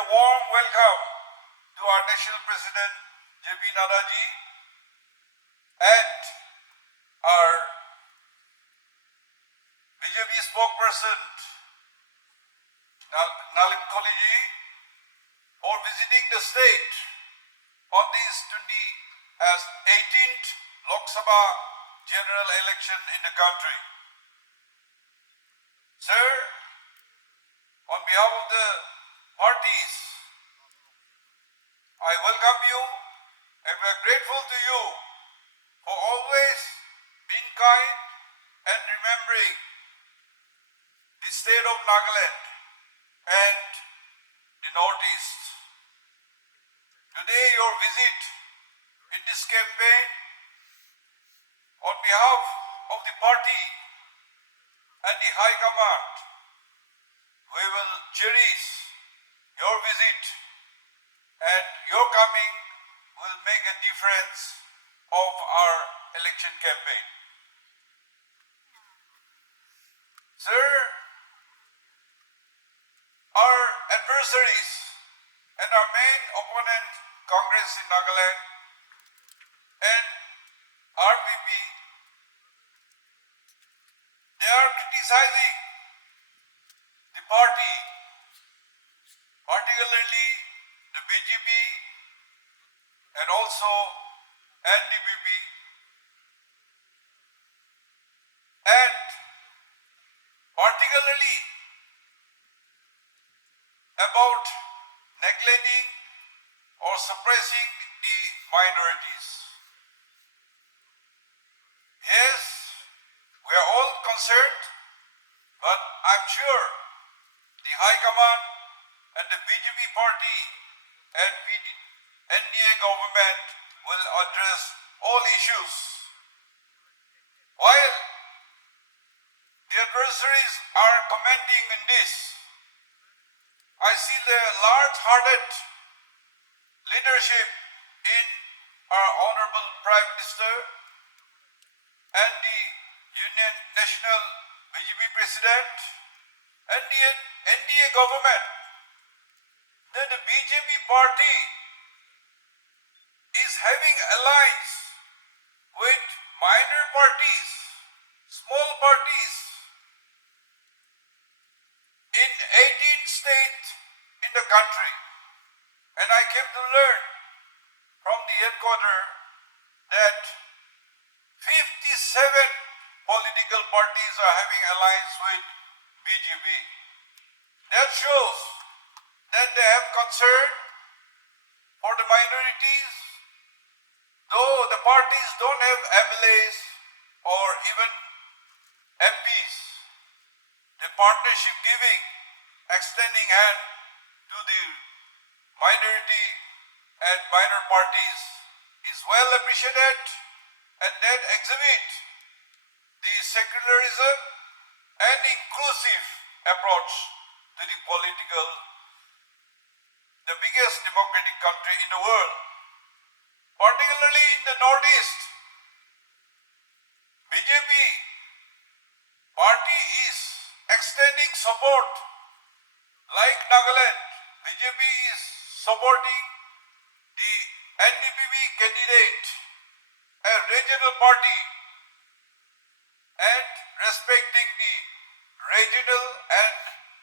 a warm welcome to our National President J.P. Nadda ji and our BJP spokesperson Nalin Kohli ji for visiting the state on this 18th Lok Sabha general election in the country. Sir, on behalf of the parties, I welcome you and we are grateful to you for always being kind and remembering the state of Nagaland and the Northeast. Today your visit in this campaign on behalf of the party and the High Command, we will cherish your visit and your coming will make a difference of our election campaign. Sir, our adversaries and our main opponent, Congress in Nagaland and RPP, they are criticizing the party, particularly the BJP and also NDPP, and particularly about neglecting or suppressing the minorities. Yes, we are all concerned, but I'm sure the High Command and the BJP party and NDA government will address all issues. While the adversaries are commenting on this, I see the large-hearted leadership in our Honorable Prime Minister and the Union National BJP President and the NDA government that the BJP party is having alliance with minor parties, small parties in 18 states in the country. And I came to learn from the headquarters that 57 political parties are having alliance with BJP. That shows that they have concern for the minorities, though the parties don't have MLAs or even MPs. The partnership giving, extending hand to the minority and minor parties is well appreciated, and that exhibit the secularism and inclusive approach to the political, the biggest democratic country in the world. Particularly in the Northeast, BJP party is extending support. Like Nagaland, BJP is supporting the NDPP candidate, a regional party, and respecting the regional and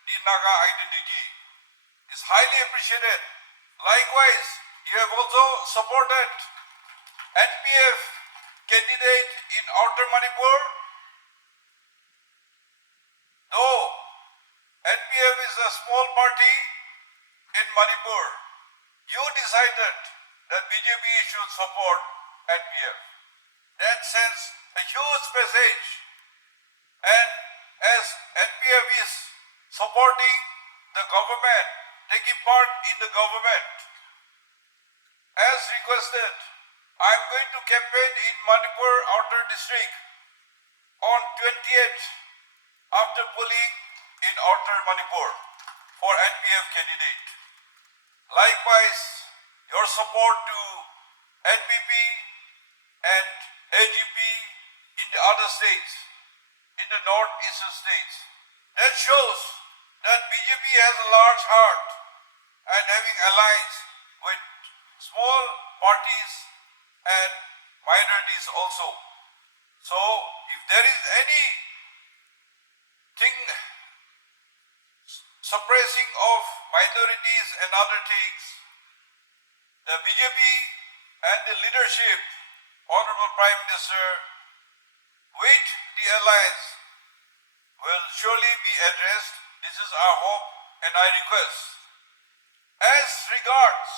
the Naga identity is highly appreciated. Likewise, you have also supported NPF candidate in Outer Manipur. Though NPF is a small party in Manipur, you decided that BJP should support NPF. That sends a huge message, and as NPF is supporting the government, taking part in the government, as requested, I am going to campaign in Manipur Outer District on 28th after polling in Outer Manipur for NPF candidate. Likewise, your support to NPP and AGP in the other states, in the northeastern states. That shows that BJP has a large heart and minorities and other things, the BJP and the leadership, Honorable Prime Minister, with the alliance will surely be addressed. This is our hope and our request. As regards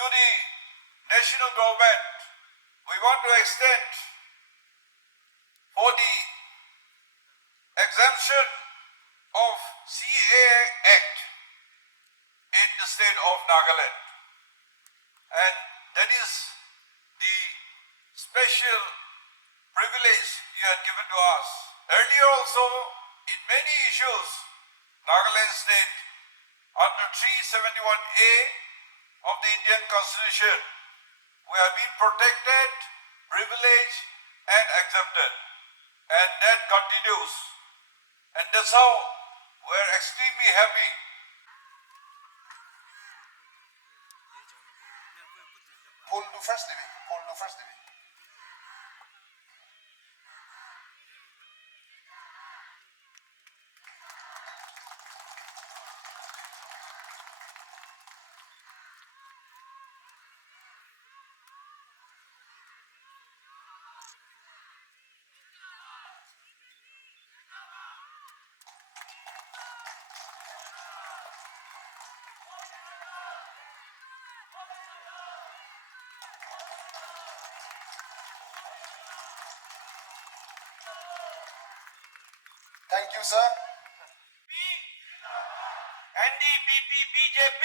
to the national government, we want to extend for the exemption of CAA Act in the state of Nagaland. And that is the special privilege you have given to us. Earlier also, in many issues, Nagaland state under 371A of the Indian Constitution, we have been protected, privileged and exempted. And that continues. And that's how we're extremely happy. Hold the first Devi. Hold the first Devi. Thank you, sir. NDPP BJP,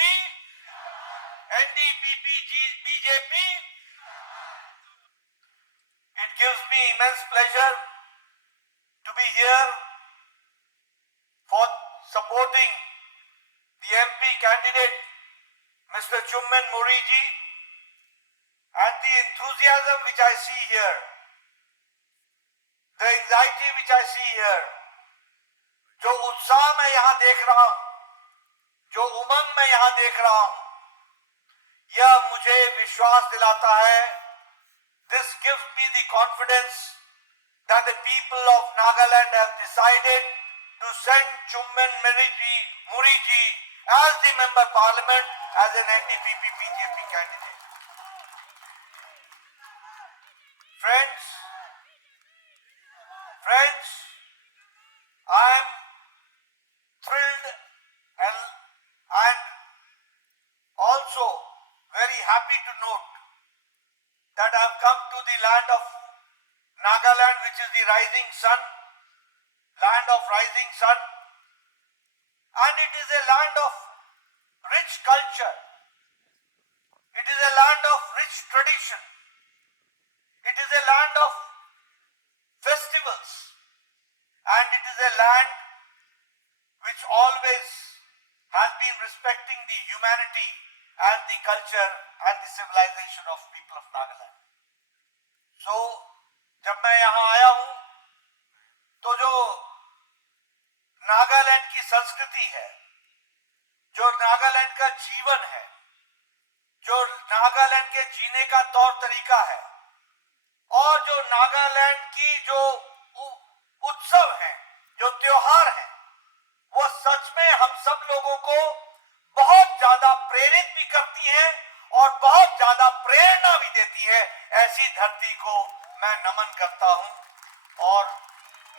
NDPP BJP. It gives me immense pleasure to be here for supporting the MP candidate Mr. Chumman Moriji, and the enthusiasm which I see here, the anxiety which I see here, जो उत्साह मैं यहाँ देख रहा हूँ, जो उमंग मैं यहाँ देख रहा हूँ, यह मुझे विश्वास दिलाता है. This gives me the confidence that the people of Nagaland have decided to send Chumman Moriji as the member parliament as an NDPP BJP candidate. Friends, I am thrilled and also very happy to note that I have come to the land of Nagaland, which is the rising sun, land of rising sun, and it is a land of rich culture. It is a land of rich tradition. It is a land of festivals, and it is a land which always has been respecting the humanity and the culture and the civilization of people of Nagaland. So, जब मैं यहाँ आया हूँ, तो जो नागालैंड की संस्कृति है, जो नागालैंड का जीवन है, जो नागालैंड के जीने का तौर तरीका है, और जो नागालैंड की जो उत्सव है, जो त्योहार है, वो सच में हम सब लोगों को बहुत ज्यादा प्रेरित भी करती है और बहुत ज्यादा प्रेरणा भी देती है. ऐसी धरती को मैं नमन करता हूं और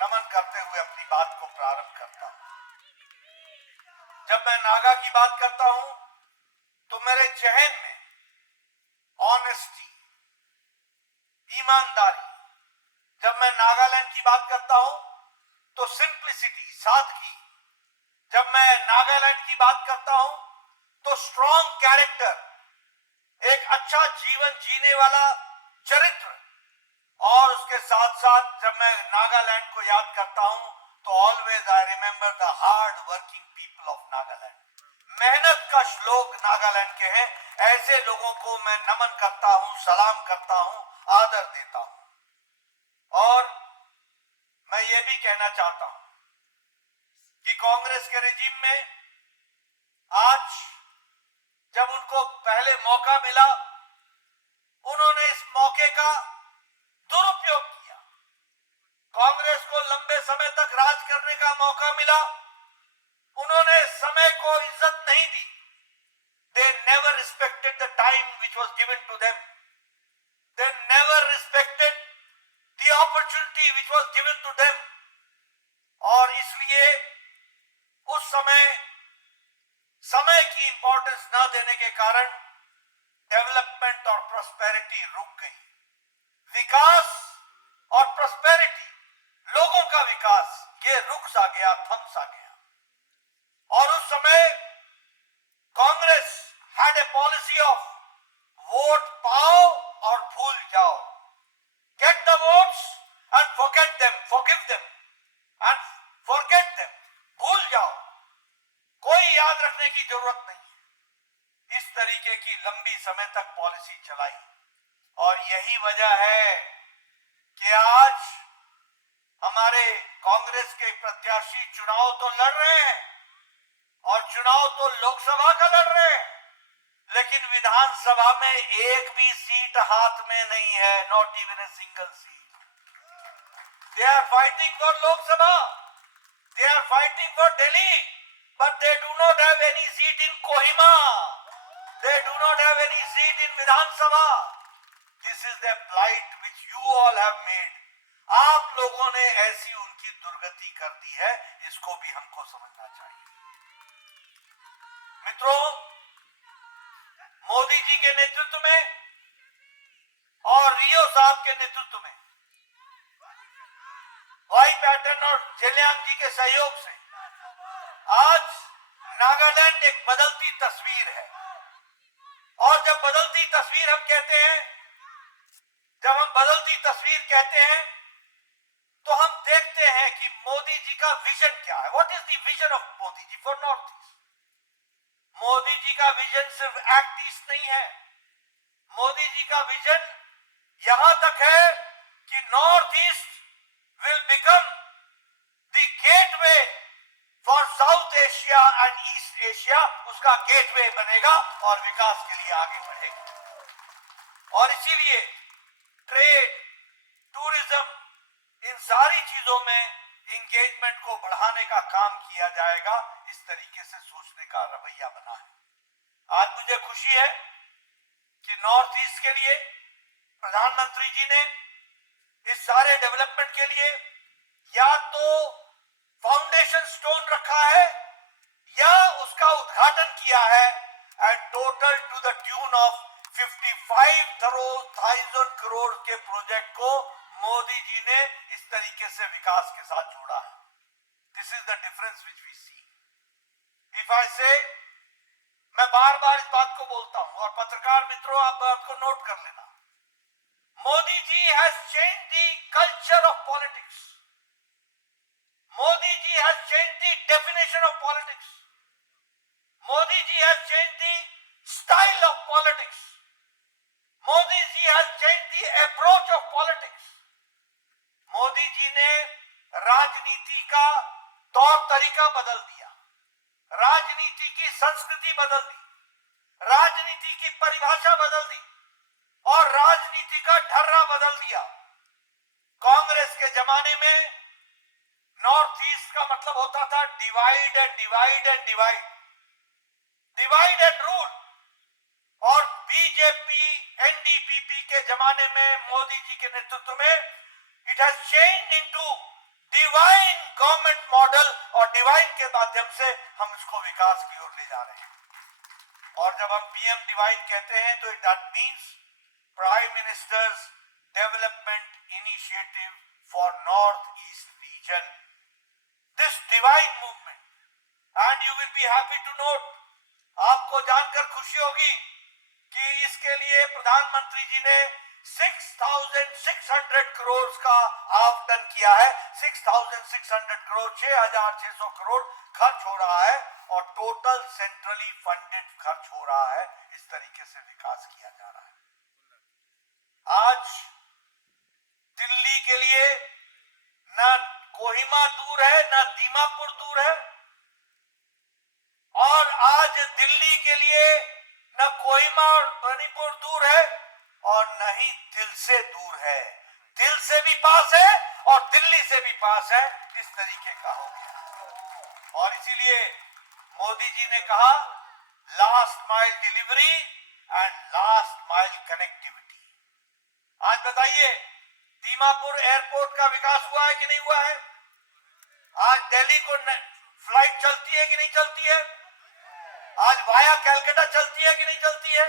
नमन करते हुए अपनी बात को प्रारंभ करता हूं. जब मैं नागा की बात करता हूं, तो मेरे जहन में ऑनेस्टी, ईमानदारी. जब मैं नागालैंड की बात करता हूं, तो सिंप्लिसिटी, सादगी. जब मैं नागालैंड की बात करता हूं, तो स्ट्रॉन्ग कैरेक्टर, एक अच्छा जीवन जीने वाला चरित्र. और उसके साथ साथ जब मैं नागालैंड को याद करता हूं, तो always I remember the hard working people of Nagaland. मेहनत का श्लोक नागालैंड के हैं. ऐसे लोगों को मैं नमन करता हूं, सलाम करता हूं, आदर देता हूं. और मैं ये भी कहना चाहता हूं कि कांग्रेस के रेजिम में आज जब उनको पहले मौका मिला, उन्होंने इस मौके का दुरुपयोग किया. कांग्रेस को लंबे समय तक राज करने का मौका मिला, उन्होंने समय को इज्जत नहीं कारण डेवलपमेंट और प्रॉस्पेरिटी रुक गई। विकास और प्रॉस्पेरिटी, लोगों का विकास, ये रुक सा गया, थम सा गया। और उस समय Congress had a policy of vote पाओ और भूल जाओ, get the votes and forget them, forgive them and forget them, भूल जाओ, कोई याद रखने की जरूरत नहीं है। इस तरीके की लंबी समय तक पॉलिसी चलाई और यही वजह है कि आज हमारे कांग्रेस के प्रत्याशी चुनाव तो लड़ रहे हैं और चुनाव तो लोकसभा का लड़ रहे हैं, लेकिन विधानसभा में एक भी सीट हाथ में नहीं है, not even a single seat. They are fighting for Lok Sabha, they are fighting for Delhi, but they do not have any seat in Kohima. They do not have any seat in Vidhan Sabha. This is the plight which you all have made. आप लोगों ने ऐसी उनकी दुर्गति कर दी है, इसको भी हमको समझना चाहिए। मित्रों, मोदी जी के नेतृत्व में और रियो साहब के नेतृत्व में, वाई पैटर्न और जेलियांग जी के सहयोग से आज नागालैंड एक बदलती तस्वीर है। और जब बदलती तस्वीर हम कहते हैं, जब हम बदलती तस्वीर कहते हैं, तो हम देखते हैं कि मोदी जी का विजन क्या है। What is the vision of Modi ji for north east? Modi ji का विजन सिर्फ एक्ट ईस्ट नहीं है। मोदी जी का विजन यहां तक है कि north east will become the gateway for south Asia and east Asia, उसका गेटवे बनेगा और विकास के लिए आगे बढ़ेगा। और इसीलिए ट्रेड, टूरिज्म, इन सारी चीजों में इंगेजमेंट को बढ़ाने का काम किया जाएगा। इस तरीके से सोचने का रवैया बना है। आज मुझे खुशी है कि नॉर्थ ईस्ट के लिए प्रधानमंत्री जी ने इस सारे डेवलपमेंट के लिए या तो फाउंडेशन स्टोन रखा है या उसका उद्घाटन किया है, and total two the tune of 55,000 crore के प्रोजेक्ट को मोदी जी ने इस तरीके से विकास के साथ जोड़ा है। This is the difference which we see. If I say, मैं बार बार इस बात को बोलता हूं और पत्रकार मित्रों आप बात को नोट कर लेना, Modi ji has changed the culture of politics. Modi ji has changed the definition of politics. Modi ji has changed the style of politics. Modi ji has changed the approach of politics. Modi ji ने राजनीति का तौर तरीका बदल दिया, राजनीति की संस्कृति बदल दी, राजनीति की परिभाषा बदल दी और राजनीति का ढर्रा बदल दिया। कांग्रेस के जमाने में नॉर्थ ईस्ट का मतलब होता था divide and divide and divide, divide and rule. और बीजेपी एनडीपीपी के जमाने में मोदी जी के नेतृत्व में it has changed into divine government model, और डिवाइन के माध्यम से हम इसको विकास की ओर ले जा रहे हैं। और जब हम पीएम डिवाइन कहते हैं तो that means Prime Minister's Development Initiative for north East Region, this DevINE movement. And you will be happy to note, आपको जानकर खुशी होगी कि इसके लिए प्रधानमंत्री जी ने 6,600 करोड़ का आवंटन किया है। 6,600 करोड़, 6,600 करोड़ खर्च हो रहा है और टोटल सेंट्रली फंडेड खर्च हो रहा है। इस तरीके से विकास किया जा रहा है। आज दिल्ली के लिए न कोहिमा दूर है, न दीमापुर दूर है, और आज दिल्ली के लिए न कोहिमा और मणिपुर दूर है और न ही दिल से दूर है। दिल से भी पास है और दिल्ली से भी पास है, इस तरीके का हो गया। और इसीलिए मोदी जी ने कहा last mile delivery and last mile connectivity. आज बताइए दीमापुर एयरपोर्ट का विकास हुआ है कि नहीं हुआ है? आज दिल्ली को फ्लाइट चलती है कि नहीं चलती है? आज आज वाया कैलकाटा चलती है कि नहीं चलती है?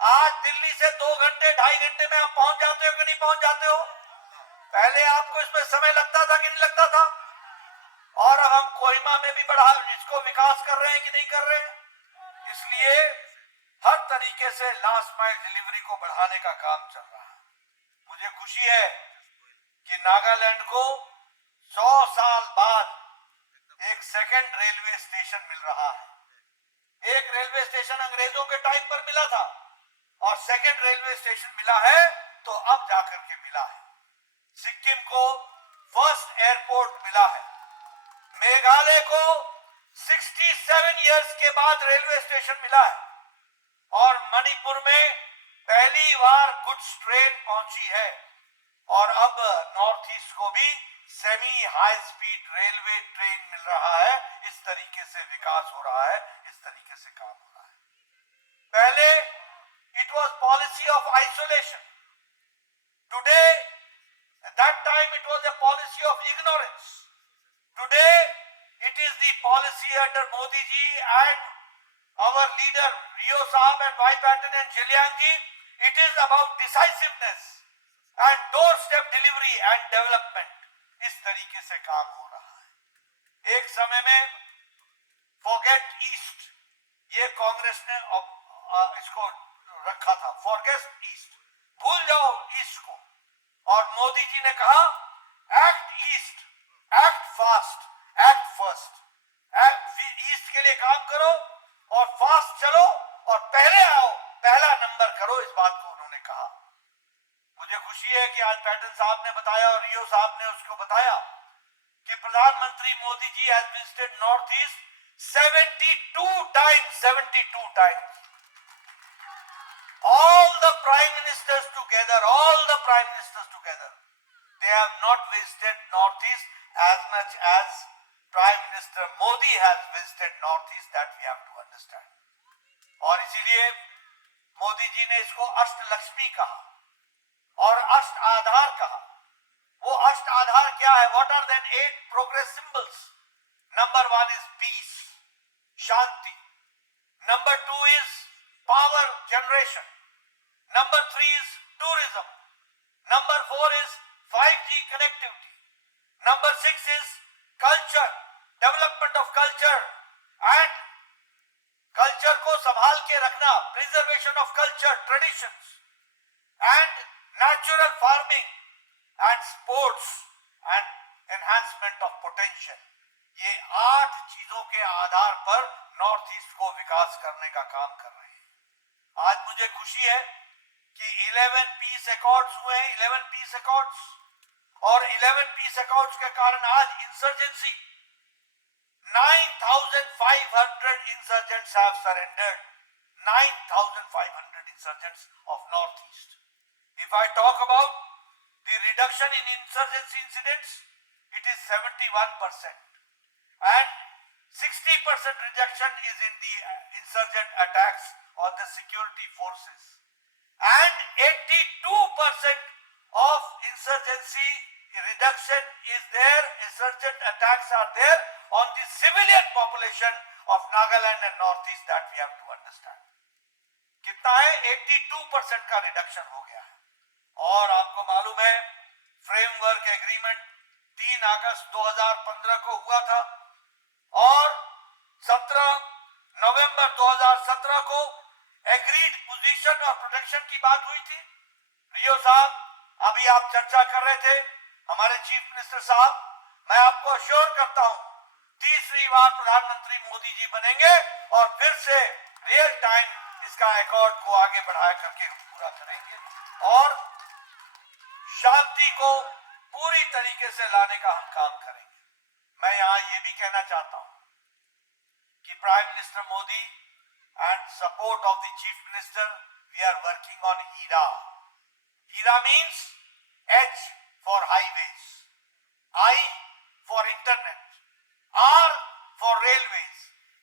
आज दिल्ली से 2 घंटे 2.5 घंटे में आप पहुंच जाते हो कि नहीं पहुंच जाते हो? पहले आपको इसमें समय लगता था कि नहीं लगता था? और अब हम कोहिमा में भी बढ़ा इसको विकास कर रहे हैं कि नहीं कर रहे हैं? इसलिए हर तरीके से लास्ट माइल डिलीवरी को बढ़ाने का काम चल रहा है। मुझे खुशी है कि नागालैंड को 100 साल बाद एक सेकंड रेलवे स्टेशन मिल रहा है। एक रेलवे स्टेशन अंग्रेजों के टाइम पर मिला था और सेकंड रेलवे स्टेशन मिला है तो अब जाकर के मिला है। सिक्किम को फर्स्ट एयरपोर्ट मिला है। मेघालय को 67 इयर्स के बाद रेलवे स्टेशन मिला है और मणिपुर में पहली बार गुड्स ट्रेन पहुंची है और अब नॉर्थ ईस्ट को भी semi high speed railway train मिल रहा है। इस तरीके से विकास हो रहा है, इस तरीके से काम हो रहा है। पहले it was policy of isolation, today at that time it was a policy of ignorance. Today it is the policy under Modi ji and our leader Rio Saab and Y Patten and Zhiliang ji. It is about decisiveness and doorstep delivery and development. इस तरीके से काम हो रहा है। एक समय में फॉरगेट ईस्ट, ये कांग्रेस ने इसको रखा था, फॉरगेट ईस्ट, भूल जाओ ईस्ट को। और मोदी जी ने कहा act east, act fast, act first, east के लिए काम करो और फास्ट चलो और पहले आओ, पहला नंबर करो। इस बात को उन्होंने कहा। मुझे खुशी है कि आज पैटर्न साहब ने बताया और रियो साहब ने उसको बताया कि प्रधानमंत्री Modi ji has visited north east 72 times, 72 times. All the prime ministers together, they have not visited Northeast as much as Prime Minister Modi has visited Northeast. That we have to understand. और इसीलिए मोदी जी ने इसको अष्ट लक्ष्मी कहा और अष्ट आधार कहा। वो अष्ट आधार क्या है? What are then 8 progress symbols? Number 1 is peace, Shanti. Number 2 is power generation. Number 3 is tourism. Number 4 is 5G connectivity. Number 6 is culture, development of culture and culture को संभाल के रखना, preservation of culture, traditions and natural farming and sports and enhancement of potential. ये 8 चीजों के आधार पर north east को विकास करने का काम कर रहे हैं। आज मुझे खुशी है कि 11 पीस अकॉर्ड्स हुए हैं, 11 पीस अकॉर्ड्स, और 11 पीस अकॉर्ड्स के कारण आज insurgency 9,500 insurgents have surrendered. 9,500 insurgents of Northeast. If I talk about the reduction in insurgency incidents, it is 71%. And 60% reduction is in the insurgent attacks on the security forces. And 82% of insurgency reduction is there, insurgent attacks are there on the civilian population of Nagaland and Northeast. That we have to understand. कितना है? 82% का reduction हो गया है। और आपको मालूम है फ्रेमवर्क एग्रीमेंट 3 अगस्त 2015 को हुआ था और 17 नवंबर 2017 को एग्रीड पोजीशन और प्रोटेक्शन की बात हुई थी। रियो साहब, अभी आप चर्चा कर रहे थे, हमारे चीफ मिनिस्टर साहब, मैं आपको अश्योर करता हूं तीसरी बार प्रधानमंत्री मोदी जी बनेंगे और फिर से रियल टाइम इसका अकॉर्ड को आगे बढ़ा करके पूरा करेंगे और शांति को पूरी तरीके से लाने का हम काम करेंगे। मैं यहां ये भी कहना चाहता हूं कि prime minister Modi and support of the chief minister, we are working on HIRA. HIRA means H for highways, I for internet, R for railways,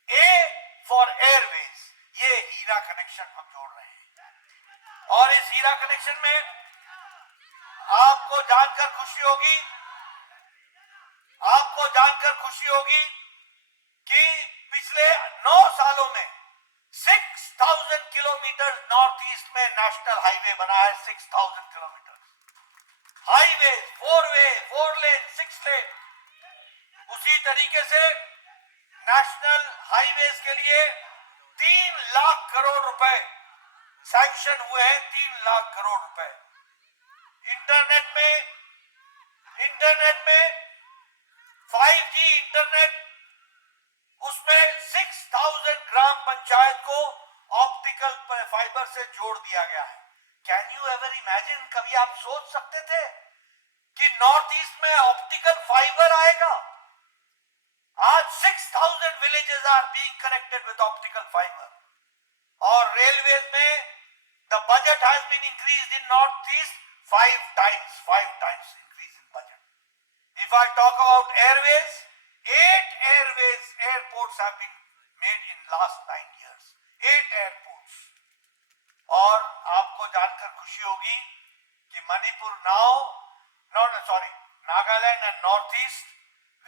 A for airways. ये हीरा कनेक्शन हम जोड़ रहे हैं और इस हीरा कनेक्शन में आपको जानकर खुशी होगी कि पिछले 9 सालों में हाईवे बना है 6,000 किलोमीटर। हाईवे 4 वे 4 लेन 6 लेन। उसी तरीके से नेशनल हाईवेज के लिए 3 लाख करोड़ रुपए सैंक्शन हुए हैं। 3 लाख करोड़ रुपए। इंटरनेट में 5G इंटरनेट, उसमें 6,000 ग्राम पंचायत को ऑप्टिकल फाइबर से जोड़ दिया गया है। कैन यू एवर इमेजिन, कभी आप सोच सकते थे कि नॉर्थ ईस्ट में ऑप्टिकल फाइबर आएगा? आज 6,000 villages are being connected with optical fiber. और रेलवेज में the budget has been increased in northeast 5 times increase in budget. If I talk about airways, 8 airports have been made in last 9 years. 8 airports. और आपको जानकर खुशी होगी कि Manipur Nagaland and north east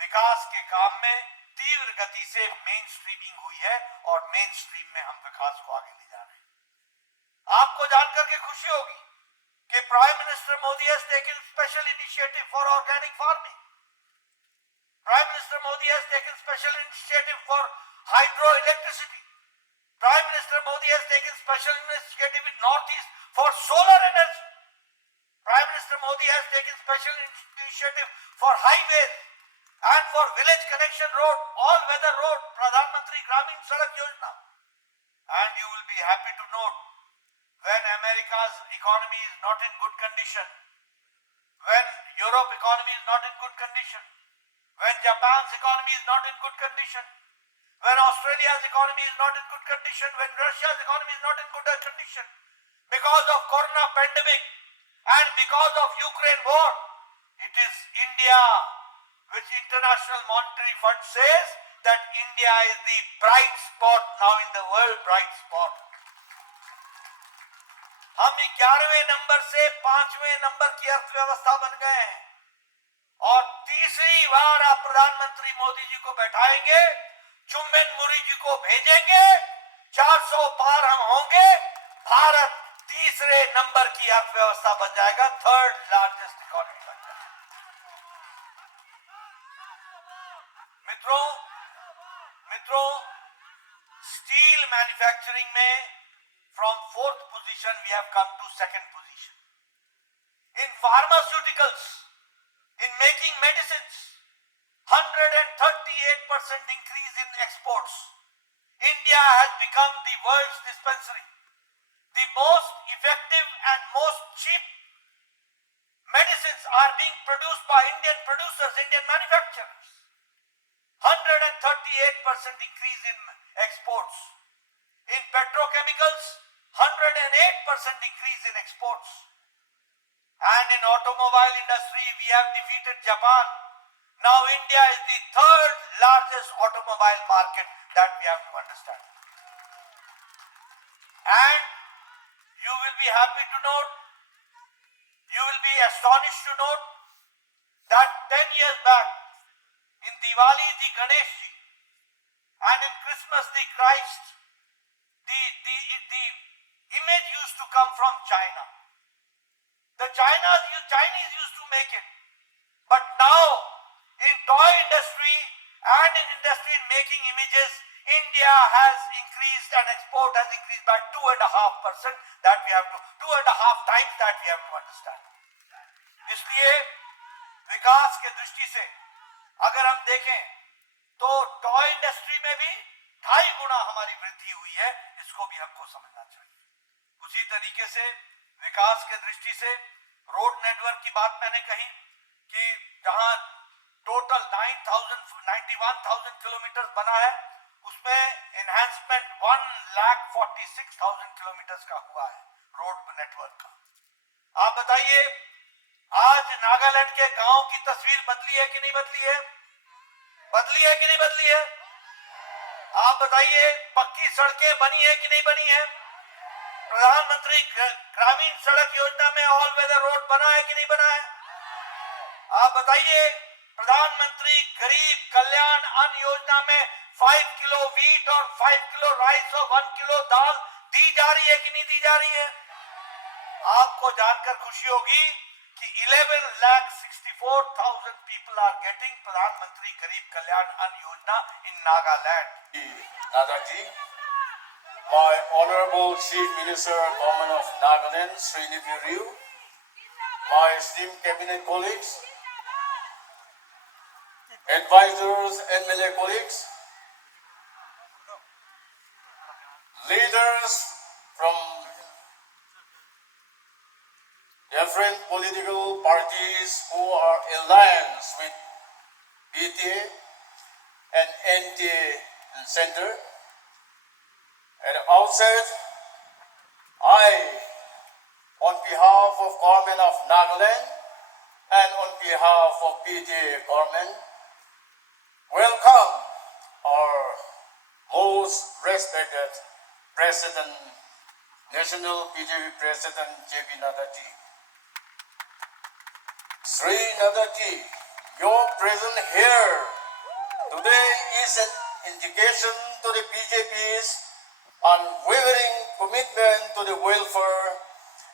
विकास के काम में तीव्र गति से मेन स्ट्रीमिंग हुई है और मेन स्ट्रीम में हम विकास को आगे ले जा रहे हैं। आपको जानकर के खुशी होगी कि prime minister Modi has taken special initiative for organic farming. Prime Minister Modi has taken special initiative for hydroelectricity. Prime Minister Modi has taken special initiative in Northeast for solar energy. Prime Minister Modi has taken special initiative for highways and for village connection road, all-weather road, Pradhan Mantri Gramin Sadak Yojana. And you will be happy to note, when America's economy is not in good condition, when Europe economy is not in good condition, when Japan's economy is not in good condition, when Australia's economy is not in good condition, when Russia's economy is not in good condition, because of corona pandemic and because of Ukraine war, it is India, which International Monetary Fund says that India is the bright spot now in the world, bright spot. हम 11वें number से 5वें number की अर्थव्यवस्था बन गए हैं और तीसरी बार आप प्रधानमंत्री मोदी जी को बैठाएंगे, चुम्बन मुरी जी को भेजेंगे, 400 पार हम होंगे, भारत तीसरे नंबर की अर्थव्यवस्था बन जाएगा, थर्ड लार्जेस्ट इकोनॉमी बन जाएगा। मित्रों, स्टील मैन्युफैक्चरिंग में from 4th position we have come to 2nd position. In pharmaceuticals, in making medicines, 138% increase in exports. India has become the world's dispensary. The most effective and most cheap medicines are being produced by Indian producers, Indian manufacturers. 138% increase in exports. In petrochemicals, 108% increase in exports. And in automobile industry, we have defeated Japan. Now India is the third largest automobile market, that we have to understand. And you will be happy to note, you will be astonished to note that 10 years back, in Diwali, the Ganesh ji, and in Christmas, the Christ, the image used to come from China. The Chinese used to make it. But now, in toy industry and in industry in making images, India has increased and export has increased by 2.5%. That we have to, 2.5 times that we have to understand. इसलिए विकास के दृष्टि से अगर हम देखें तो toy industry में भी 2.5 गुना हमारी वृद्धि हुई है, इसको भी हमको समझना चाहिए। उसी तरीके से विकास के दृष्टि से रोड नेटवर्क की बात मैंने कही कि जहां टोटल 91,000 किलोमीटर बना है, उसमें एनहांसमेंट 1,46,000 किलोमीटर का हुआ है रोड नेटवर्क का। आप बताइए, आज नागालैंड के गांव की तस्वीर बदली है कि नहीं बदली है? बदली है कि नहीं बदली है? आप बताइए, पक्की सड़कें बनी है कि नहीं बनी है? प्रधानमंत्री ग्रामीण सड़क योजना में ऑल वेदर रोड बना है कि नहीं बना है? आप बताइए, प्रधानमंत्री गरीब कल्याण अन्न योजना में 5 किलो वीट और 5 किलो राइस और 1 किलो दाल दी जा रही है कि नहीं दी जा रही है? आपको जानकर खुशी होगी कि 11,64,000 people are getting प्रधानमंत्री गरीब कल्याण अन्न योजना in Nagaland. Nadaji, my Honorable Chief Minister, Government of Nagaland, Sri Nipi Ryu, my esteemed cabinet colleagues, advisors, MLA colleagues, leaders from different political parties who are alliance with PTA and NTA Center. At the outset, I, on behalf of Government of Nagaland and on behalf of PTA government, welcome our most respected President, National BJP President J.B. Nadaji. Sri Nadaji, your presence here today is an indication to the BJP's unwavering commitment to the welfare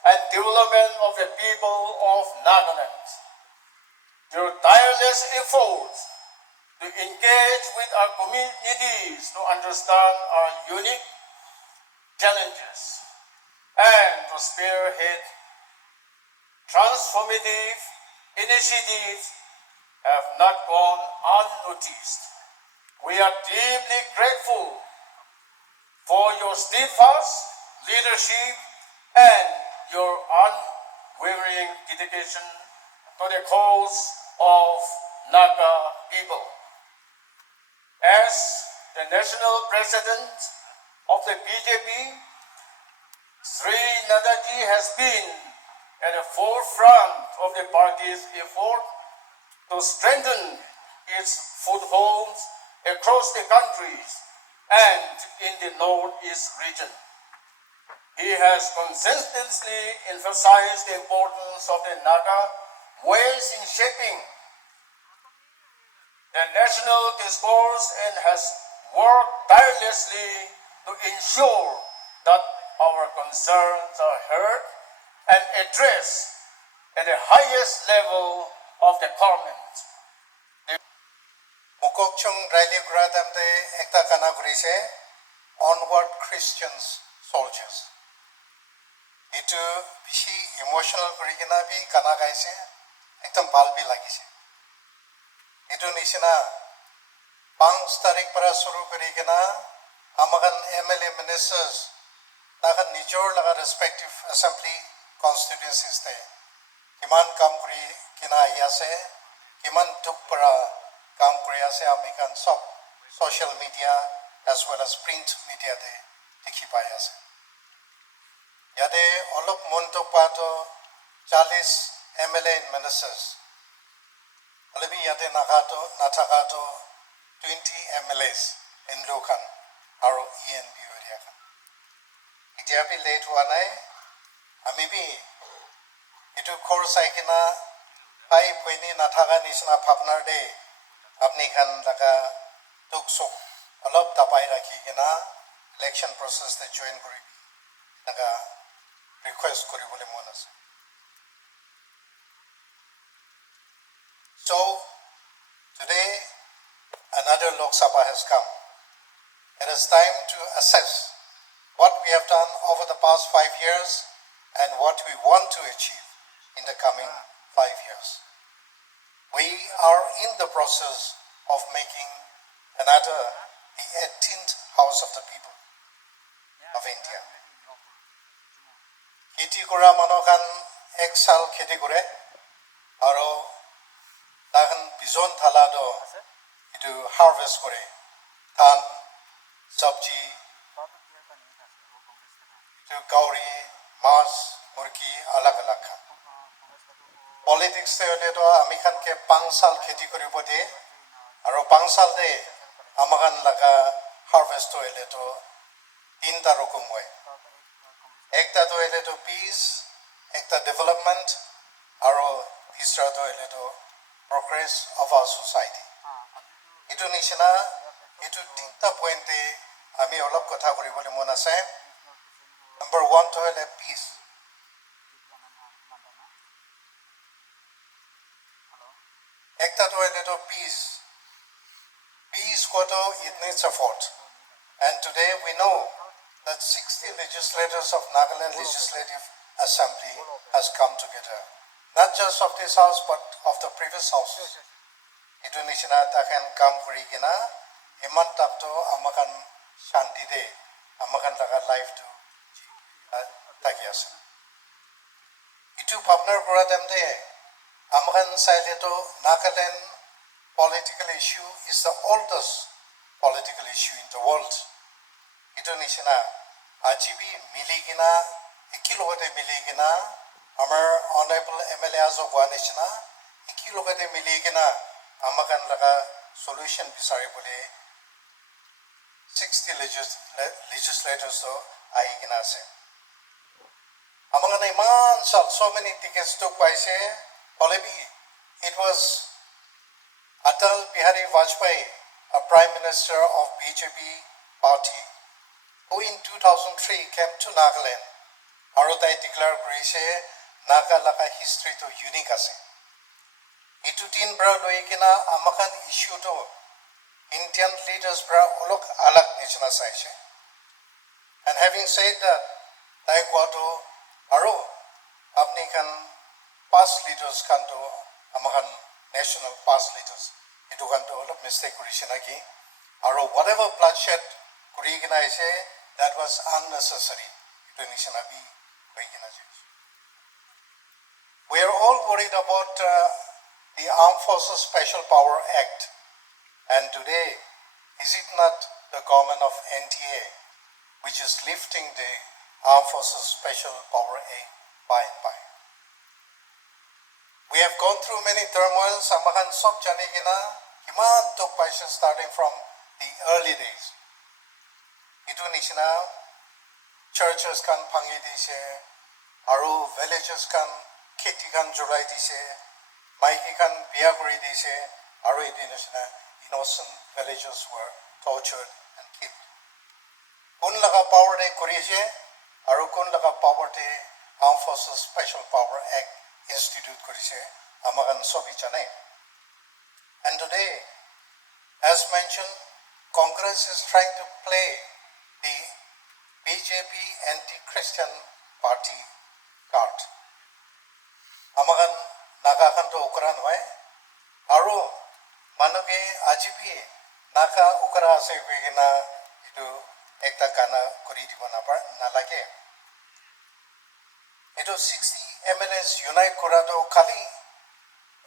and development of the people of Nagaland. Your tireless efforts to engage with our communities to understand our unique challenges and to spearhead transformative initiatives have not gone unnoticed. We are deeply grateful for your steadfast leadership and your unwavering dedication to the cause of Naga people. As the national president of the BJP, Sri Nadaji has been at the forefront of the party's effort to strengthen its footholds across the countries and in the Northeast region. He has consistently emphasized the importance of the Naga ways in shaping the national discourse and has worked tirelessly to ensure that our concerns are heard and addressed at the highest level of the government. Mukokchung Rally Gradamde Ekta Kanagrise, Onward Christians Soldiers. Itu bishi emotional kurigina bi kanagaise, ekdom balbi lagise. Itu nisina 5 tarik para suru kurigina, amagan MLA ministers, lagan nijor laga respective assembly constituencies te. Kiman kam kuri kina ayase, kiman tuk para kam kuri ase amikan sob social media as well as print media te dikhi pai ase. Yade olok montok pato 40 MLA ministers. Alabi yade natakato 20 MLAs in Lukan, aro ENB area kan. Itiapi late wanai, amibi itu course aikina pai poini nataka nisna papnar de apni kan laka tuk sok olok tapai rakhi kina election process te join kori naga request kori bole monas. So today another Lok Sabha has come. It is time to assess what we have done over the past 5 years and what we want to achieve in the coming 5 years. We are in the process of making another, the 18th House of the People of India. Kiti kura manokan ek sal kiti kure, aro dahan bizon thalado itu harvest kure, than, sabji, itu gauri, mas, murki, alag-alag khan. Politics te hole to ami khan ke 5 sal kheti koribo de aro 5 sal de amakan laga harvest hole to 3 rokom hoy. Ekta to hole to peace, ekta development aro tisra to hole to progress of our society. Itu nishina itu 3 point te ami olop kotha koribole mon ase. Number 1 to hole peace. ekta to eto peace. Peace koto it needs effort. And today we know that 60 legislators of Nagaland Legislative Assembly has come together. Not just of this house, but of the previous houses. Ito ni sina takan kam kuri kina iman tapto amakan shanti de amakan laka life to tagias. Itu partner kura dem de amakan saile to Nagaland political issue is the oldest political issue in the world. Ito ni sina achibi miligina ikilogote miligina our honorable MLA of Guanishina ikilogote miligina amakan laka solution bisari bole 60 legislators so aigina se amanga iman so many tickets took by se olebi it was Atal Bihari Vajpayee, a prime minister of BJP party, who in 2003 came to Nagaland. Arotai declared Grise Naga Laka history to unique ase. Itu tin bra loikina amakan issue to Indian leaders bra olok alak nichna saise. And having said that, taekwondo aro apni kan past leaders kan to amakan national past leaders itu kan to olok mistake kurishina ki aro whatever bloodshed kurigina ise that was unnecessary itu nishina bi hoigina je. We are all worried about the Armed Forces Special Power Act, and today is it not the government of NTA which is lifting the Armed Forces Special Power Act by and by? We have gone through many turmoils. Amakan sok janigina himan tok paisa starting from the early days. Itu nishina churches kan pangi dise, aru villages kan kiti kan jurai dise, maiki kan biya kuri dise, aru itu nishina innocent villagers were tortured and killed. Kun laga power de kuri je, aru kun laga power de Armed Forces Special Power Act Institute Kurise Amagan Sobi Chane. And today, as mentioned, Congress is trying to play the BJP anti-Christian party card. Amagan nagakan to ukran hoy, aro manuge ajibi naga ukra ase begina itu ekta kana kuri dibo na lage. Ito 60 MLAs unite Kurado Kali.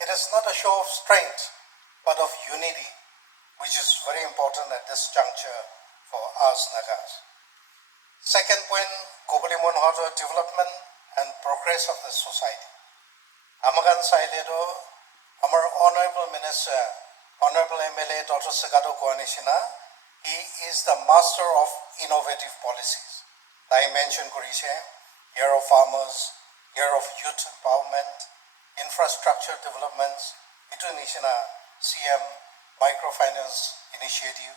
It is not a show of strength, but of unity, which is very important at this juncture for us Nagas. Second point, Kobulimon Hoto development and progress of the society. Amagan Sailedo, our Honorable Minister, Honorable MLA Dr. Sagato Guanishina, he is the master of innovative policies. I mentioned Kurishe, Year of Farmers, Year of Youth Empowerment, Infrastructure Developments, itu nishina CM Microfinance Initiative,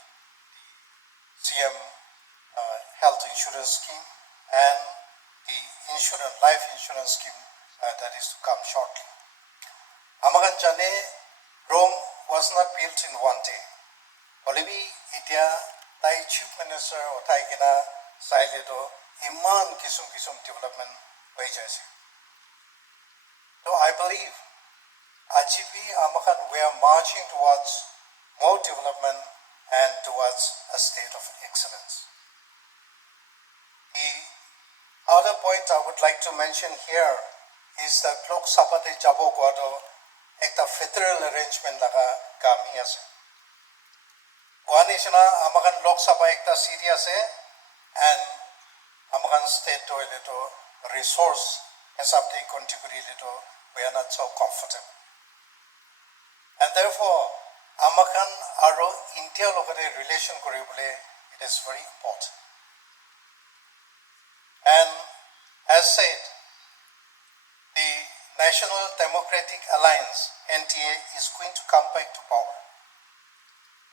CM Health Insurance Scheme, and the life insurance scheme that is to come shortly. Amagan Chane, Rome was not built in one day. Olivi itia tai Chief Minister o tai gina sailedo iman kisum development wages. So I believe Ajibi Amakan we are marching towards more development and towards a state of excellence. The other point I would like to mention here is that Lok Sabha de Jabo Guado ekta federal arrangement laga kami ase. Guanishna Amakan Lok Sabha ekta city ase and Amakan state to resource hesabte contribute to we are not so comfortable. And therefore Amakan aro India logare relation koribole it is very important. And as said, the National Democratic Alliance NTA is going to come back to power.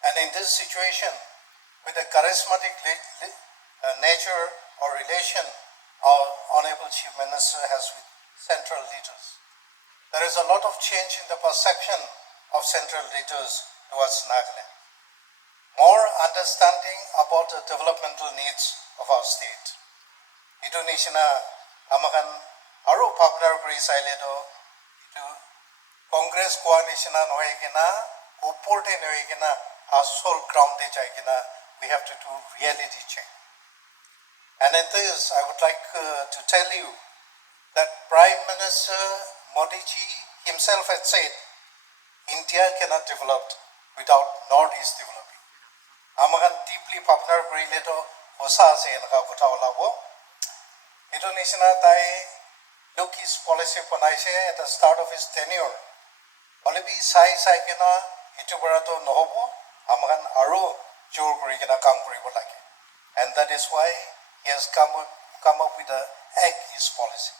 And in this situation, with the charismatic nature or relation our Honorable Chief Minister has with central leaders, there is a lot of change in the perception of central leaders towards Nagaland. More understanding about the developmental needs of our state. Indonesia amakan aru partner kuri sailedo itu Congress coalition noyekina upporte noyekina asol ground de jaikina we have to do reality check. And in this, I would like to tell you that Prime Minister Modi ji himself had said, India cannot develop without Northeast developing. Amakan deeply partner leto hosa se naka kutao labo. Indonesia tai look his policy panaise at the start of his tenure. Olibi sai kena itu barato nohobo amakan aru jor kuri kena kam kuri bolake. And that is why he has come up with the Act East policy.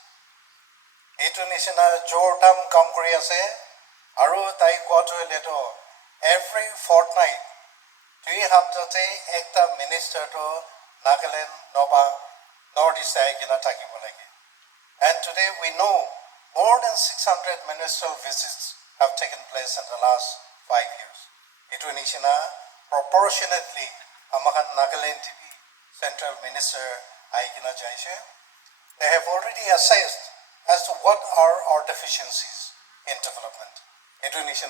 Indonesia Jordan kam kuri ase, aru tai kwato leto every fortnight, 3 haftate ekta minister to Nagaland Northeast aigina takibo lage. And today we know more than 600 ministerial visits have taken place in the last 5 years. Indonesia proportionately amakan Nagaland TV Central Minister Aigina Jaishe, they have already assessed as to what are our deficiencies in development. Indonesia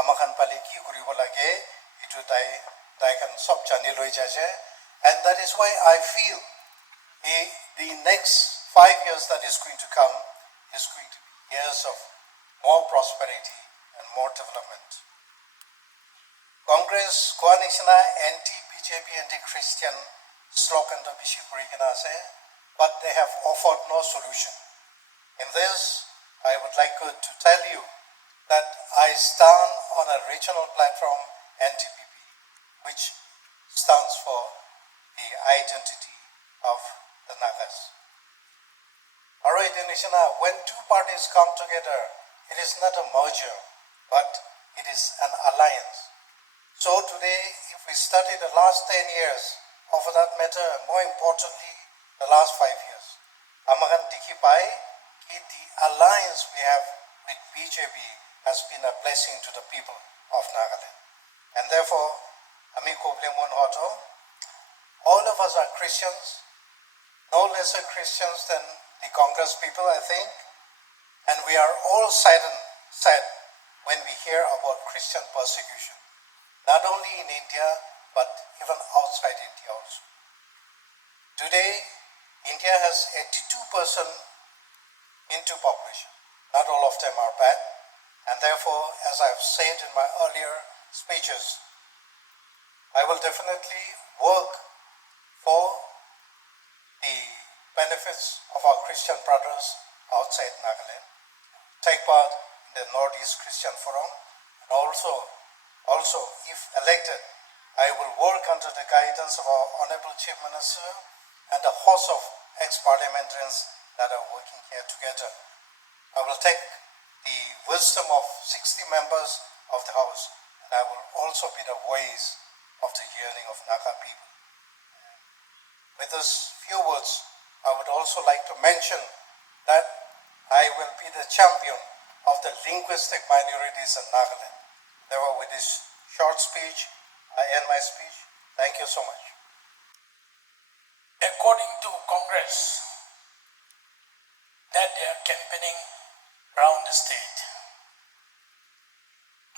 amakan paliki kuribo lage itu tai kan sob chani loi jaise, and that is why I feel the next 5 years that is going to come is going to be years of more prosperity and more development. Congress coalition anti-BJP, anti-Christian slogan to bishi kurigina ase, but they have offered no solution. In this, I would like to tell you that I stand on a regional platform, NTPP, which stands for the identity of the Nagas. Our Indonesia, when two parties come together, it is not a merger, but it is an alliance. So today, if we study the last 10 years, or for that matter, more importantly, the last 5 years, amakan dikhi pai ki the alliance we have with BJP has been a blessing to the people of Nagaland. And therefore, ami koblemon hoto, all of us are Christians, no lesser Christians than the Congress people, I think, and we are all sad when we hear about Christian persecution, not only in India, but even outside India also. Today, India has 82% into population. Not all of them are bad, and therefore, as I've said in my earlier speeches, I will definitely work for the benefits of our Christian brothers outside Nagaland, take part in the Northeast Christian Forum, and also, if elected, I will work under the guidance of our Honorable Chief Minister and a host of ex-parliamentarians that are working here together. I will take the wisdom of 60 members of the House, and I will also be the voice of the yearning of Naga people. With these few words, I would also like to mention that I will be the champion of the linguistic minorities in Nagaland. Therefore, with this short speech, I end my speech. Thank you so much. According to Congress, that they are campaigning around the state,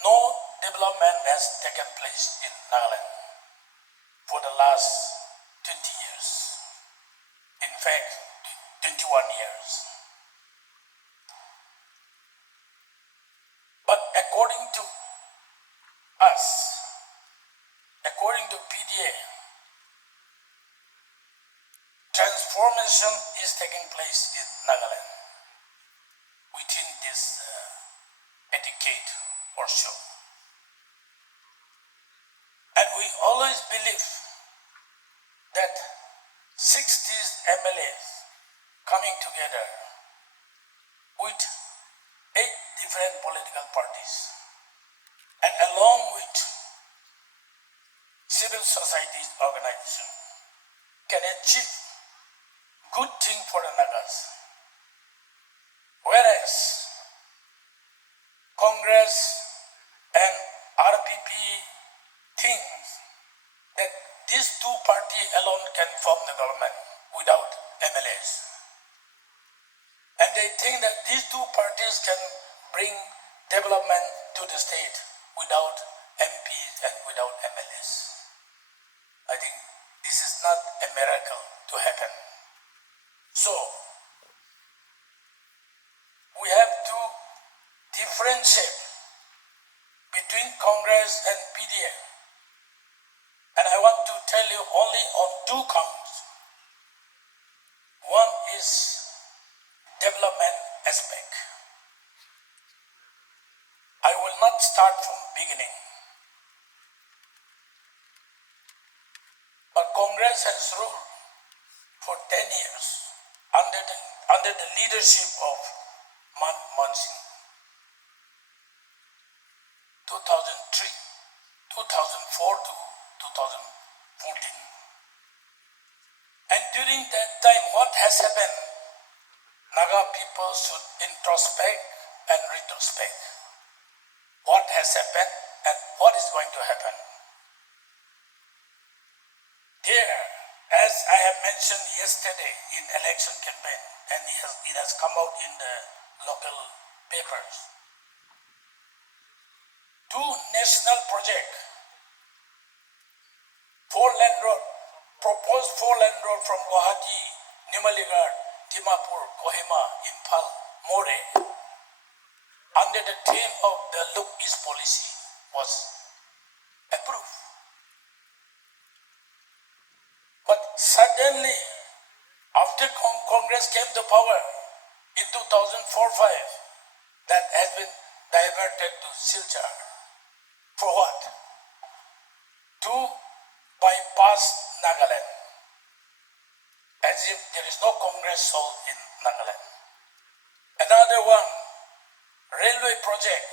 no development has taken place in Nagaland for the last 20 years. In fact, 21 years. But according to us, according to PDA, transformation is taking place in Nagaland within this a decade or so. And we always believe that 60 MLAs coming together with 8 different political parties and along with civil society organization can achieve good thing for the Nagas. Whereas Congress and RPP thinks that these two parties alone can form the government without MLAs. And they think that these two parties can bring development to the state without MPs and without MLAs. I think this is not a miracle to happen. So, we have to differentiate between Congress and PDM. And I want to tell you only on two counts. One is development aspect. I will not start from beginning. But Congress has ruled for 10 years under the leadership of Manmohan Singh. 2003, 2004 to 2014. And during that time, what has happened? Naga people should introspect and retrospect. What has happened and what is going to happen? Here, as I have mentioned yesterday in election campaign, and it has come out in the local papers, two national projects, proposed four-lane road from Guwahati, Numaligarh, Dimapur, Kohima, Imphal, More, under the theme of the Look East policy was approved. But suddenly, after Congress came to power in 2004-05, that has been diverted to Silchar. For what? To bypass Nagaland, as if there is no Congress soul in Nagaland. Another one, railway project,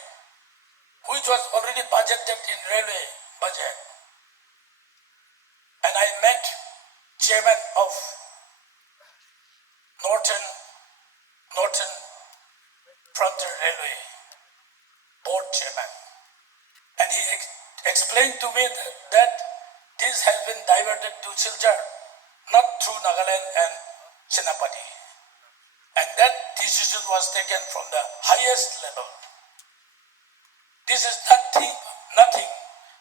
which was already budgeted in railway budget. And I met chairman of Northern Frontier Railway board chairman, and he explained to me that this has been diverted to Silchar, not through Nagaland and Senapati. And that decision was taken from the highest level. This is nothing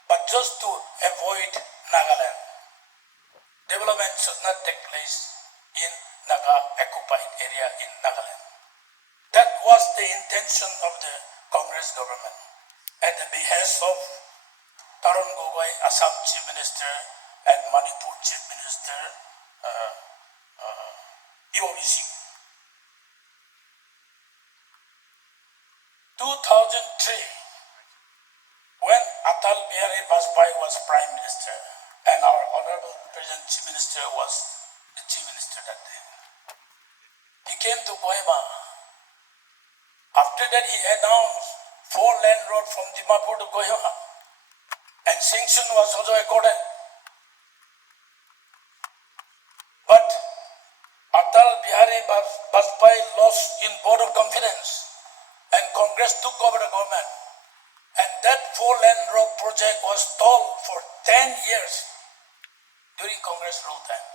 but just to avoid Nagaland. Development should not take place in Naga occupied area in Nagaland. That was the intention of the Congress government at the behest of Tarun Gogoi, Assam Chief Minister, and Manipur Chief Minister, Yomi Singh. 2003, when Atal Bihari Vajpayee was Prime Minister, and our Honorable President Chief Minister was the Chief Minister that time, he came to Kohima. After that, he announced four-lane road from Dimapur to Kohima, and sanction was also accorded. But Atal Bihari Vajpayee lost in vote of confidence, and Congress took over the government. And that four-lane road project was stalled for 10 years during Congress rule time.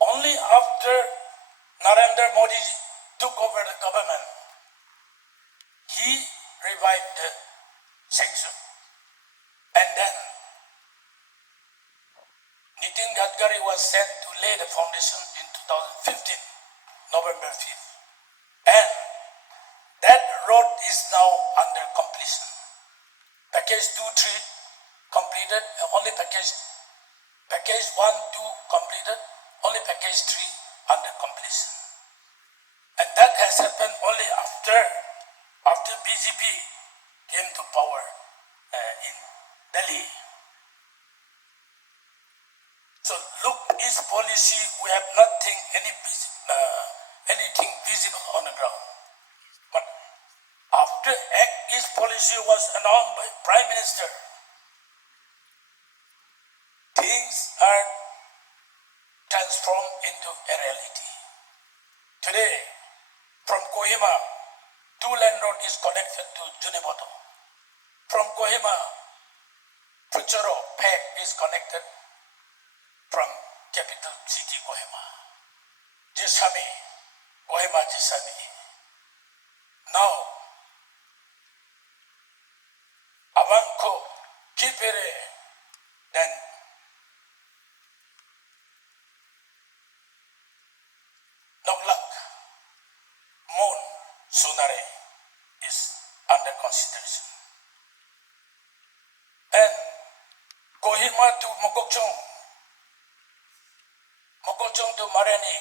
Only after Narendra Modi took over the government, he revived the sanction. And then Nitin Gadkari was sent to lay the foundation in 2015, November 5th. And that road is now under completion. Package 2-3 completed, only package 1-2 completed, only package 3 under completion. And that has happened only after BJP came to power in Delhi. So look, East policy, we have anything visible on the ground. But after Act East policy was announced by Prime Minister, things are transformed into a reality. Today, from Kohima, two-lane road is connected to Juniboto. from Kohima, Fuchero, Peg is connected from capital city Kohima. Jisami, Kohima Jisami. Now, Abanko, Kipere, then Noblak, Mon, Sonare is under consideration. And Kohima to Mokokchung, Mokokchung to Marani,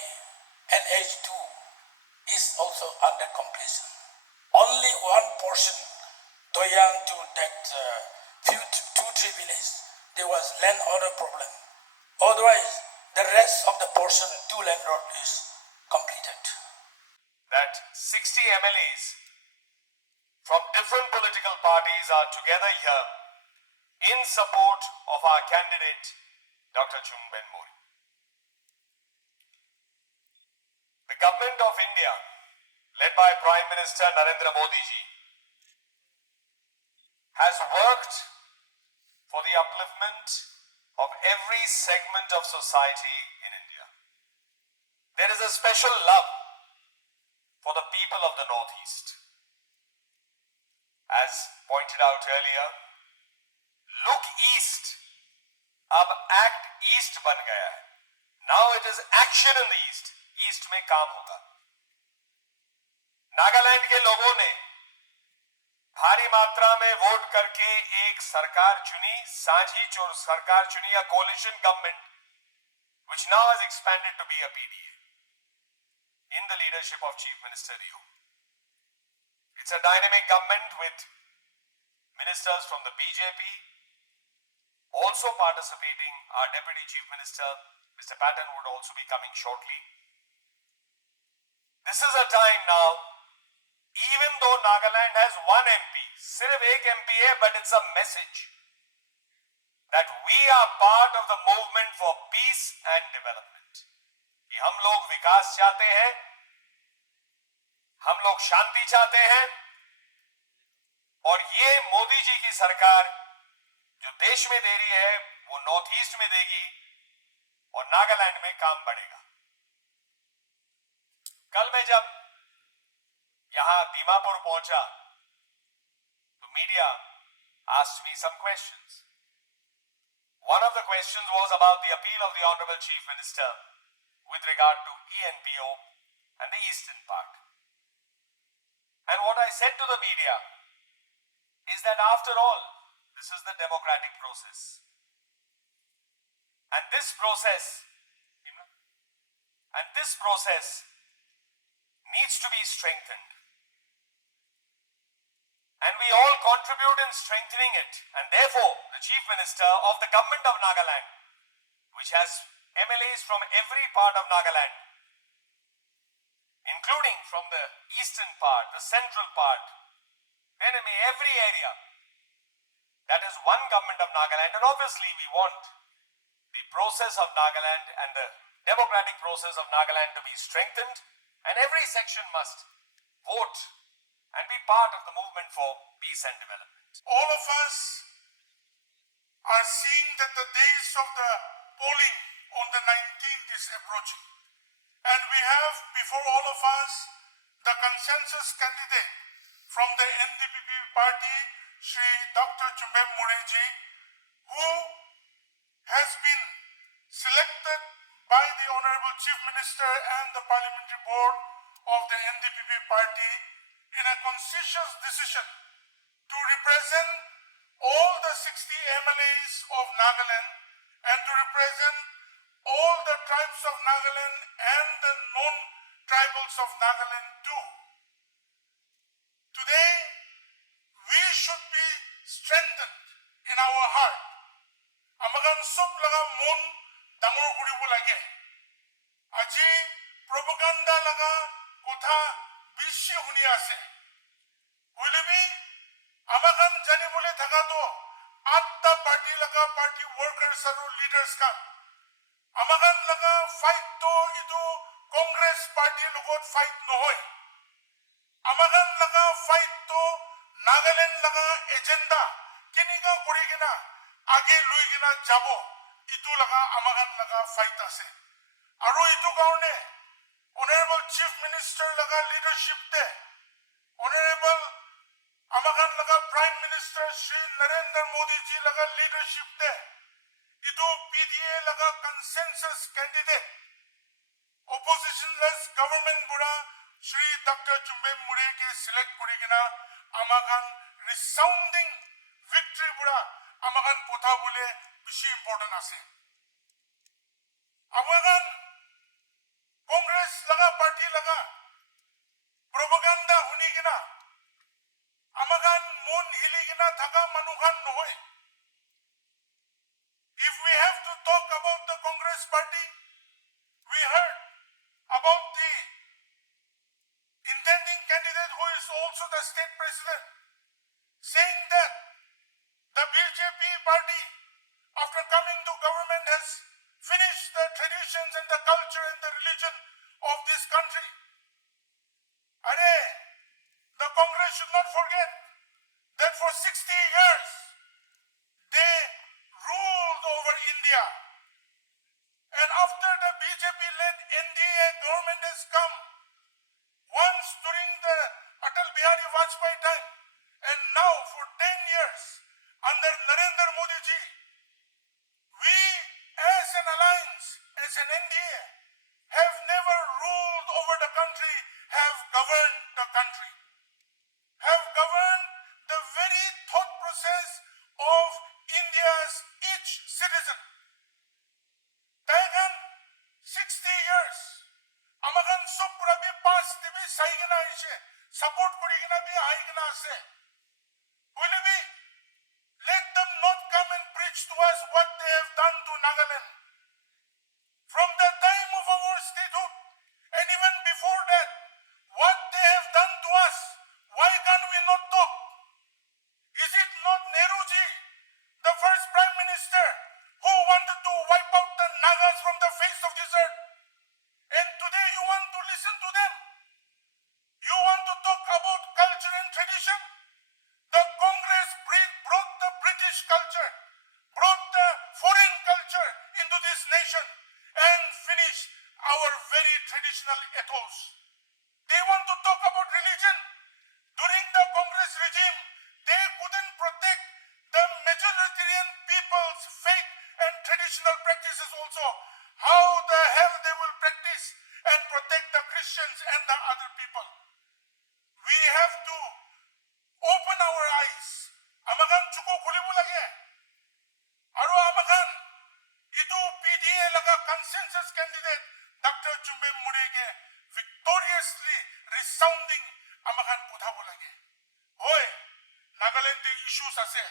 NH2 is also under completion. Only one portion, Doyang to that few 2-3 villages, there was land order problem. Otherwise, the rest of the portion, 2 land road is completed. That 60 MLAs from different political parties are together here in support of our candidate, Dr. Chumben Mori. The government of India, led by Prime Minister Narendra Modi ji, has worked for the upliftment of every segment of society in India. There is a special love for the people of the Northeast. As pointed out earlier, look east. अब act east बन गया है. Now it is action in the east. East में काम होगा. नागालैंड के लोगों ने भारी मात्रा में वोट करके एक सरकार चुनी, साझी सरकार चुनी, a coalition government which now has expanded to be a PDA in the leadership of Chief Minister Rio. It's a dynamic government with ministers from the BJP also participating. Our Deputy Chief Minister, Mr. Patton, would also be coming shortly. This is a time now, even though Nagaland has one MP, sirf ek MP hai, but it's a message that we are part of the movement for peace and development. कि हम लोग विकास चाहते हैं, हम लोग शांति चाहते हैं, और ये मोदी जी की सरकार जो देश में दे रही है वो नॉर्थ ईस्ट में देगी और नागालैंड में काम बढ़ेगा. कल मैं जब यहां दीमापुर पहुंचा तो media asked me some questions. One of the questions was about the appeal of the Honorable Chief Minister with regard to ENPO and the eastern part. And what I said to the media is that after all, this is the democratic process. And this process needs to be strengthened. And we all contribute in strengthening it. And therefore, the Chief Minister of the government of Nagaland, which has MLAs from every part of Nagaland, including from the eastern part, the central part, every area, that is one government of Nagaland. And obviously we want the process of Nagaland and the democratic process of Nagaland to be strengthened, and every section must vote and be part of the movement for peace and development. All of us are seeing that the days of the polling on the 19th is approaching. And we have before all of us the consensus candidate from the NDPP party, Shri Dr. Chumben Mori ji, who has been selected by the Honorable Chief Minister and the Parliamentary Board of the NDPP party in a conscientious decision to represent all the 60 MLAs of Nagaland and to represent all the tribes of Nagaland and the non-tribals of Nagaland too. Today, we should be strengthened in our heart. Amagan sob laga mon dangor kuribo lage. Aji propaganda laga kotha bishi huni ase. Huilebi amagan jani bole thaka to atta party laga party workers aru leaders ka. Amagan laga fight to itu Congress party logot fight nohoy. Amagan laga fight to Nagaland laga agenda kininga kurigina age luigina jabo itu laga amagan laga fight ase aro itu kaune honorable chief minister laga leadership te honorable amagan laga prime minister Shri Narendra Modi ji laga leadership te itu PDA laga consensus candidate oppositionless government bura Shri Dr. Chumbe Mure ke select kurigina amagan resounding victory bura amagan potha bole bishi important ase amagan Congress laga party laga propaganda hunigina amagan mon hiligina thaka manukan nohoy. If we have to talk about the Congress party, we heard about the intending candidate who is also the state president saying that the BJP party after coming to government has finished the traditions and the culture and the religion of this country. Are, the Congress should not forget that for 60 years they ruled over India. And after the BJP-led NDA government has come, once during the Atal Bihari Vajpayee time, and now for 10 years under Narendra Modi ji, we as an alliance, as an NDA, have never ruled over the country, have governed the country, have governed the very thought process of India's each citizen. Tagan 60 years, amagan sopra bi pass tibi saigina ishe, support kurigina bi aigina ase. Will we let them not come and preach to us what they have done to Nagaland? From the time of our statehood, and even before that, what they have done to us, why can we not talk? Is it not Nehruji, the first prime minister, who wanted to wipe out the Nagas from the face of this earth? And today you want to listen to them? You want to talk about culture and tradition? The Congress brought the British culture, brought the foreign culture into this nation and finished our very traditional ethos. They want to talk about religion. During the Congress regime, they couldn't protect the majoritarian people's faith and traditional practices also. How the hell they will practice and protect the Christians and the other people? We have to open our eyes. Amagan chuko kulibu lage. Aro amagan itu PDA laga consensus candidate Dr. Chumbe Murege victoriously resounding amagan puthabu lage. Hoy, Nagaland the issues ase.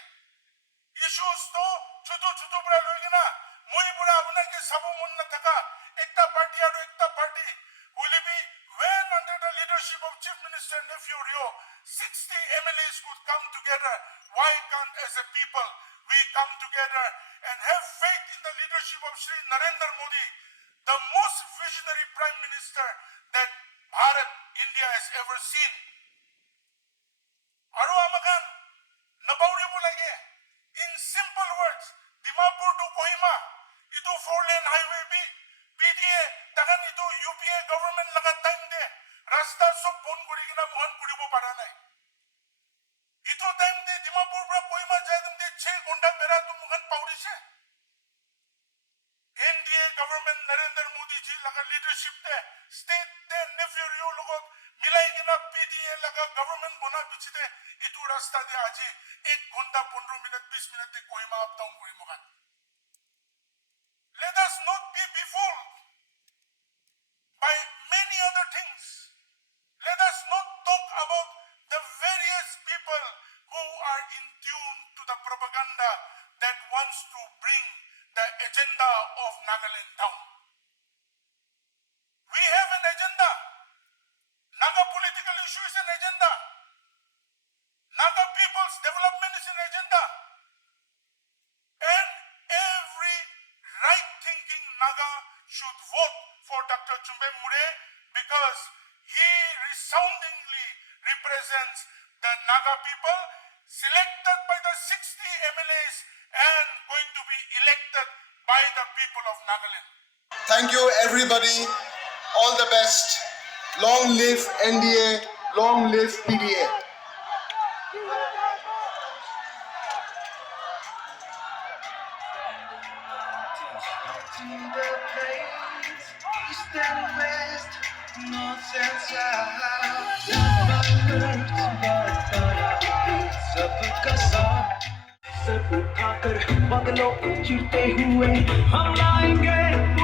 Issues to chutu bura loigina moi bura abunake sabu munna taka ekta party aro ekta party will be when under the leadership of Chief Minister Nephew Rio 60 MLAs could come together. Why can't as a people we come together and have faith in the leadership of Shri Narendra Modi, the most visionary prime minister that Bharat, India has ever seen? Aro amagan nabauri bulage. In simple words, Dimapur to Kohima, ito 4-lane highway bi, PDA, tagan ito UPA government laga time de, rasta sob bon kurigina muhan kuribo para nai. Ito time de Dimapur pra Kohima jayadam de 6 gunda pera tu muhan pauri se. NDA government Narendra Modi ji laga leadership de, state de nephew Rio logot, milai gina PDA laga government bona bichide, ito rasta de aji 1 घंटा 15 minute 20 minute तक Kohima up down करी मगन. Let us not be befooled by many other things. Let us not talk about the various people who are in tune to the propaganda that wants to bring the agenda of Nagaland down. We have an agenda. Naga political issue is an agenda. Naga people's development is an agenda. And every right-thinking Naga should vote for Dr. Chumbe Mure because he resoundingly represents the Naga people selected by the 60 MLAs and going to be elected by the people of Nagaland. Thank you, everybody. All the best. Long live NDA. Long live PDA. Sir उठाकर बदलों को चीरते हुए हम लाएंगे